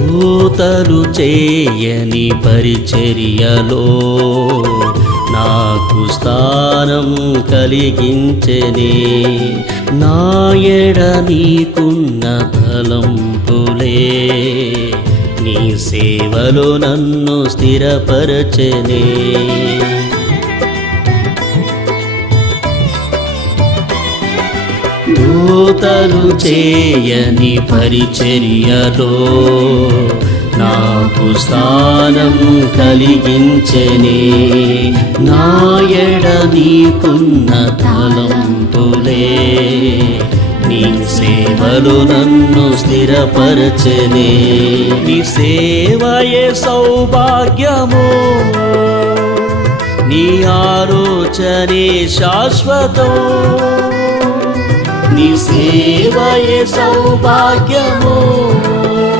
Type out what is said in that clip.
దూతలు చేయని పరిచర్యలో నాకు స్థానం కలిగించెనే. నా ఎడ నీకున్న తలంపులే నీ సేవలో నన్ను స్థిరపరచెనే. దూతలు చేయని పరిచర్యలో నాకు స్థానం కలిగించెనే. నా ఎడ నీకున్న తలంపులే నీ సేవలో నన్ను స్థిరపరచెనే. నీ సేవయే సౌభాగ్యము, నీ ఆలోచనే శాశ్వతం. నీ సేవయే సౌభాగ్యము,